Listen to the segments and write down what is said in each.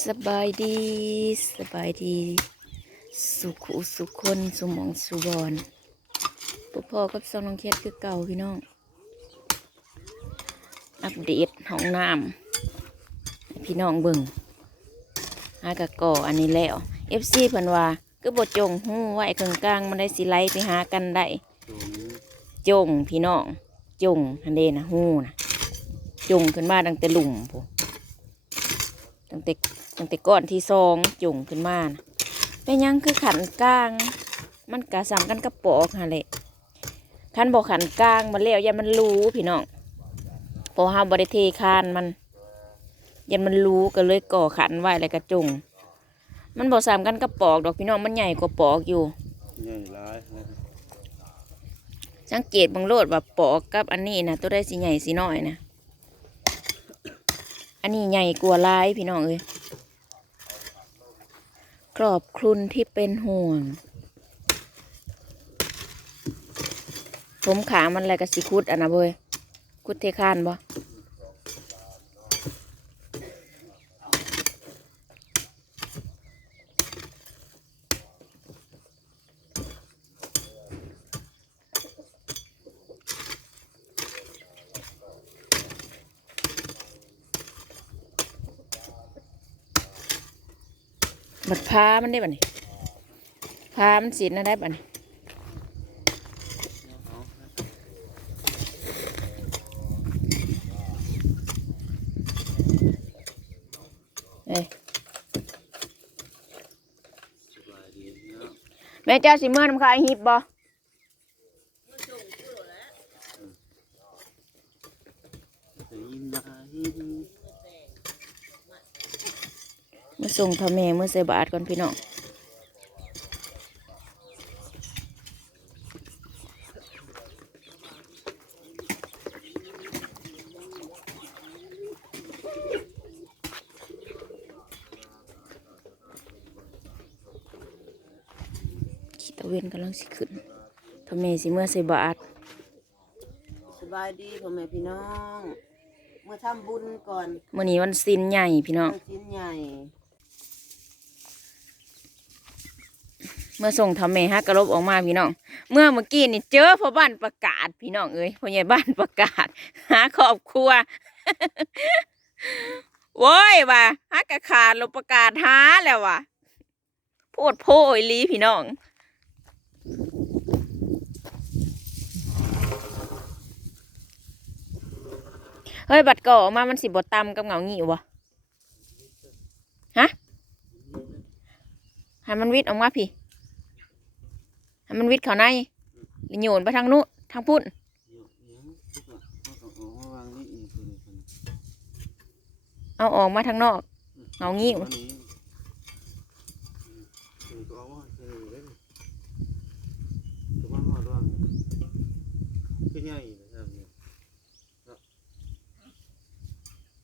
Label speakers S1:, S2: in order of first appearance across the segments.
S1: สบายดีสบายดี สุขสุขคนสุมองสุบอนพวกพ่อกับซองน้องเคียดคือเก่าพี่น้อง อัปเดตห้องน้ำพี่น้องเบิ่งหากะก่ออันนี้แล้ว FC เพิ่นว่าก็บ่จงหู้ไว้เครื่องกลางมันได้สิไลไปหากันได้จงพี่น้องจงฮันเดนะหู้นะจงขึ้นมาตั้งแต่หลุมพูตั้งแต่ ตั้งแต่ก้อนที่ซองจงขึ้นมานะเป็นหยังคือขันกลาง มันกะสามกันกระปอกฮะแหละขันบอกขันกลางมันแล้วยันมันรู้พี่น้องเพอห้าบริเทคานมัน ยันมันรู้ก็เลยก่อขันไว้แล้วก็จงมันบอกสามกันกระปอกดอกพี่น้องมันใหญ่กว่าปอกอยู่
S2: ใหญ่ร้ายนะ
S1: สังเกตเบางโลดว่าปอกกับอันนี้นะตัวได้สีใหญ่สีน้อยนะอันนี้ใหญ่กว่าลายพี่น้องเอ้ย กรอบคลุนที่เป็นห่วง ผมขามันอะไรกับสีคุดอะนะเว้ยคุดเทคานบ่ มันพามันได้บ่นี่พามันสินนะได้บ่นี่เอ้ยแม่เจ้าสิเมื่อน้ำคายฮิบบ่
S2: แต่ยิ้มนะยิ้ม
S1: มา ส่งพ่อแม่เมื่อใส่บาทก่อนพี่น้องขีตะเวนกำลังสิขึ้นพ่อแม่สิเมื่อใส่บาท
S3: สบายดีพ่อแม่พี่น้อง เมื่อทำบุญก่อน
S1: มื่อนี้วันสิ้นใหญ่พี่น้อง
S3: เมื่อชิ้นใหญ่
S1: มื่อส่งทำแม่ฮักกระลบออกมาพี่น้อง เมื่อเมื่อกี้นี่เจอพ่อบ้านประกาศพี่น้องเอ้ยพ่อใหญ่บ้านประกาศ หาครอบครัวโว้ยว่ะฮักกระขาดลงประกาศหาแล้วว่ะโพดโพยลีพี่น้องเฮ้ยบัตรก่อออกมามันสิบตำกับเงางี้วะฮะให้มันวิทย์ออกมาพี่ มันวิทย์เขาในหรือโยนไปทางนู้นทางพุ่น
S2: เอาออก
S1: มาทางนอกเหงางี้
S2: วันนี้คือก็เอาว่าคือเล่นก็ว่าหอดว่างคือใหญ่นะครับเนี่ย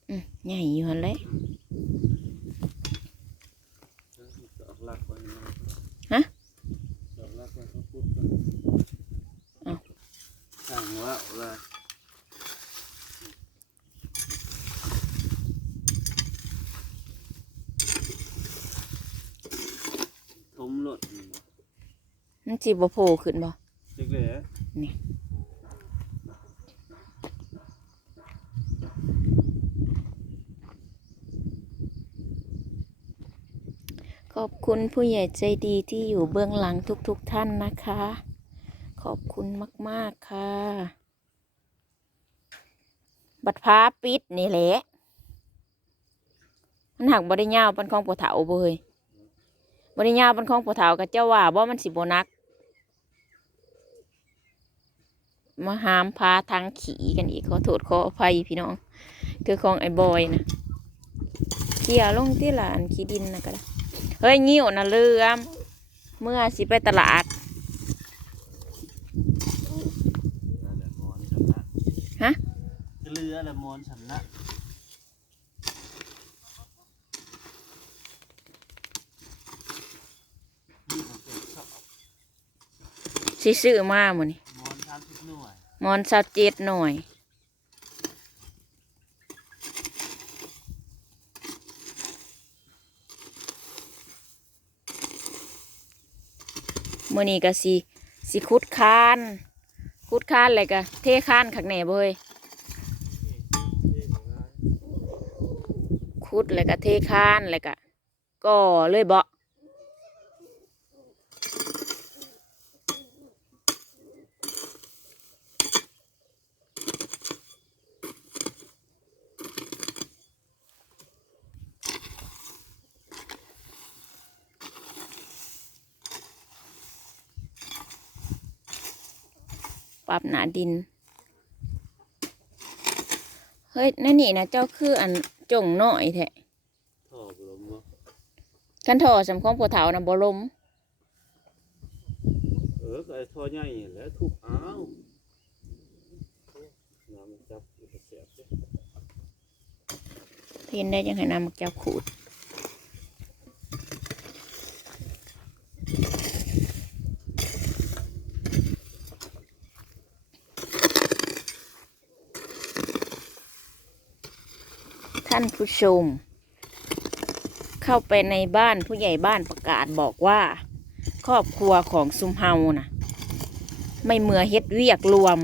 S1: อืมใหญ่อยู่หันเลย
S2: ดอกลักไว้นะ
S1: ฮะ
S2: ดอกลักไว้เขาพูดกัน
S1: เอ้า
S2: สั่งว่าว่าทมรถ
S1: มันสิบ่โผล่ขึ้นบ่
S2: เจ๊กเลย
S1: นี่ขอบคุณผู้ใหญ่ใจดีที่อยู่เบื้องหลังทุกๆทท่านนะคะ ขอบคุณมาก ๆ ค่ะ บัดพ้าปิดนี่แหละ มันหักบริยาวปันของปวเถาบ่เฮ้ยบริยาวปันของปวเถากับเจ้าว่าบ่มันสิบนัก มาหามพาทางขี่กันอีกขอโทษขออภัยพี่น้องคือของไอ้บอยนะเขี่ยลงที่หลานขี้ดินนะก็ได้เฮ้ยงิ้วนะเรือมเมื่อสิไปตลาดฮะ
S2: เรือละมอนสำนัก
S1: สิซื้อมาหมดนี่ มอนซาเจ็ดหน่อย
S2: มื
S1: อนี้ก็สีสีคุดคานคุดคานอะไรก็เท่คานขักแหน่เบยคุดอะไรก็เท่คานอะไรก็ก็เลยเบาะ หนาดิน เฮ้ยนั่นนี่นะเจ้าคืออันจงน้อยแท้
S2: ท่อบุลมบ่
S1: คันทอสำของผัวเถานะบ่ลม
S2: เออก็ไอ้ท่อใหญ่นี่แหล้วทุบอ้าวน้ำมันจับอยู่ก็เสียบเด้
S1: เพียนได้ยังไงน้ำมักเจ้าขูดานผู้ชม เข้าไปในบ้านผู้ใหญ่บ้านประกาศบอกว่า ครอบครัวของซุมเฮานะไม่เมื่อเฮ็ดเวียกรวม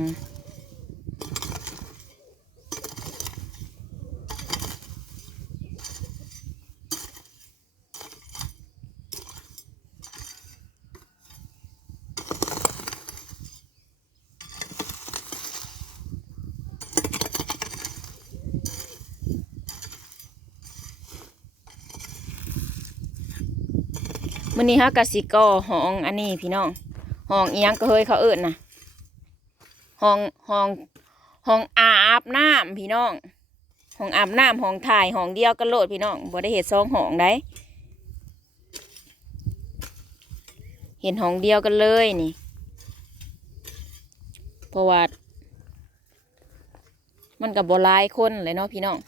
S1: มื้อนี้ฮะกะสิก่อห้องอันนี้พี่น้องห้องอีหยังก็เฮ้ยเขาเอิ้นนะห้องห้องห้องอาบน้ำพี่น้องห้องอาบน้ำห้องถ่ายห้องเดียวกันโลดพี่น้องบ่ได้เฮ็ดสองห้องได้เห็นห้องเดียวกันเลยนี่เพราะว่ามันกับบ่หลายคนเลยเนาะพี่น้อง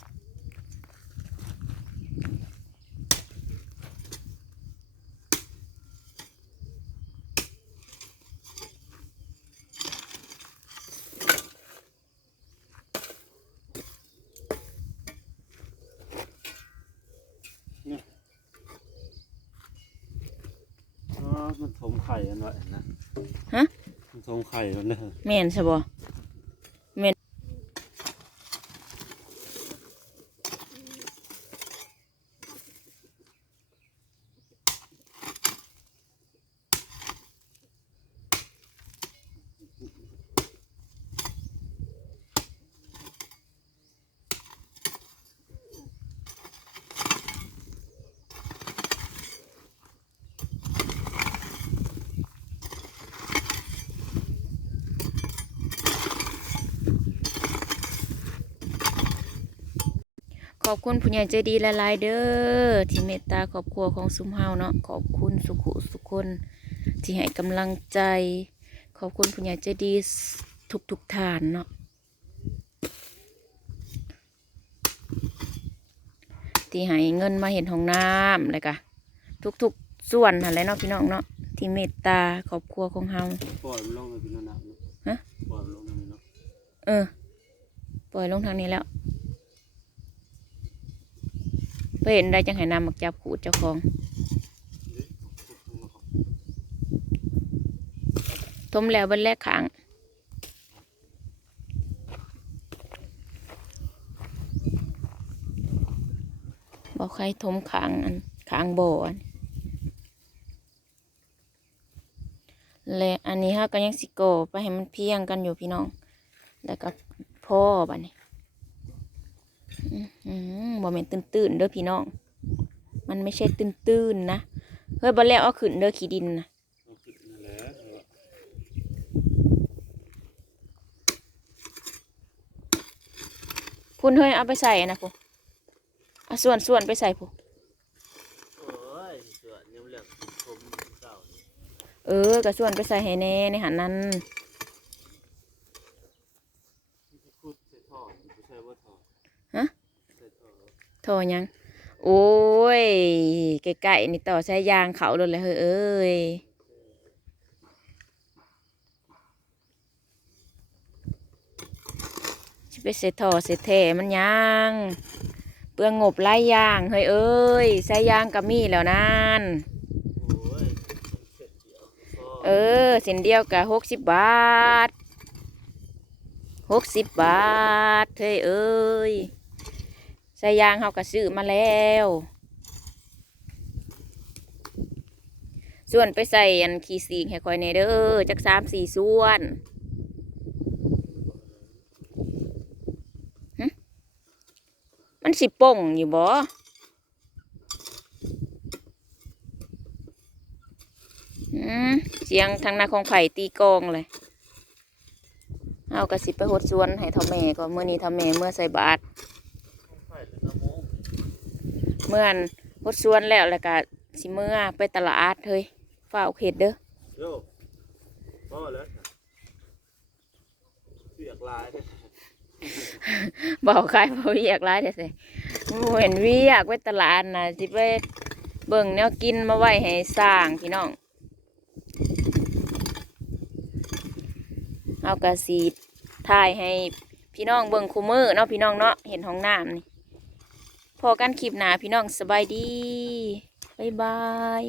S2: อ๋อ มันถมไข่กันไว้นะ
S1: ฮะ
S2: มันถมไข่มันเด้อ
S1: แม่นใช่บ่ ขอบคุณผู้ใหญ่ใจดีหลายๆเด้อที่เมตตาครอบครัวของซุมเฮาเนาะขอบคุณสุขุสุขคน ที่ให้กำลังใจ ขอบคุณผู้ใหญ่ใจดีทุกทุกๆท่านเนาะที่ให้เงินมาเห็นห้องน้ำเลยกะทุกๆส่วนนั่นแหละเนาะพี่น้องเนาะที่เมตตาครอบครัวของเฮา
S2: ปล่อยมันลงเลยพี่น้องนะ
S1: ฮะ
S2: ปล่อยมันลงเลยเนาะ
S1: เออ ปล่อยลงทางนี้แล้วเพื่อเห็นได้จังให้นำมักจับขูดเจ้าของทมแล้วบันแรกขางบอกใครทมขางอันขางบ่ออันและอันนี้ฮะก็ยังสิโกไปให้มันเพียงกันอยู่พี่น้อง แล้วก็พ่อบัดนี้ บ่แม่นตื้นๆเด้อพี่น้อง มันไม่ใช่ตื้นๆนะ เฮ้ยบ่แล้วเอาขึ้นเด้อขี้ดินนะ
S2: เอาขึ้นนั่นแหละ
S1: พุ่นเฮ้ยเอาไปใส่นะพูเอาส่วนส่วนไปใส่พู
S2: โอ้ยเสือยังเลือกถมเก่านี่
S1: เออก็ส่วนไปใส่ให้แน่ในหันนั้น
S2: ที่พูดใส่ท่อไม่ใช่ว่าท่อ
S1: ฮะ
S2: ใส่ท่อ
S1: โทอยังโอ้ยใกล้ๆนี่ต่อใช้ยางเขาเลยเลยเฮ้ยเอ้ยสิไปเสร็จท่อเสร็จแท่มันยังเปลืองงบหลายอย่างเฮ้ยเอ้ยใส่ยางกับมีแล้วนั่น
S2: โอ้ยเสร็จเดียวพอ
S1: เออเส้นเดียวกับหกสิบบาทหกสิบบาทเฮ้ยเอ้ย ใส่ยางเขาก็ซื้อมาแล้ว ส่วนไปใส่อันขีสีงให้คอยในเดอ้อจักสามสี่ส่วนมันสิป่งอยู่บ่อืมเสียงทางนาของไผ่ตีกองเลย เอากระสิบไปหดส่วนให้ท่าแม่ก็เมื่อนี้ท่าแม่เมื่อใส่บาท
S2: ไข่เป็นน้ำมูก
S1: เมื่อนหดส่วนแล้วแล้วก็สิเมื่อไปตลาดเฮ้ยฝ้าวเข็ดเด้อ
S2: โยพ่อแล้วค่ะเสียกลายเลย
S1: บอกใครเพราะเวียกร้ายแต่สิเห็นเวียกไปตลาดนะสิไปเบิ่งแนวกินมาไว้ให้สร้างพี่น้องเอากระสีถ่ายให้พี่น้องเบิ่งคูมือเนาะพี่น้องเนาะเห็นห้องน้ำนี่ พอกันคลิปหนาพี่น้องสบายดี บ๊ายบาย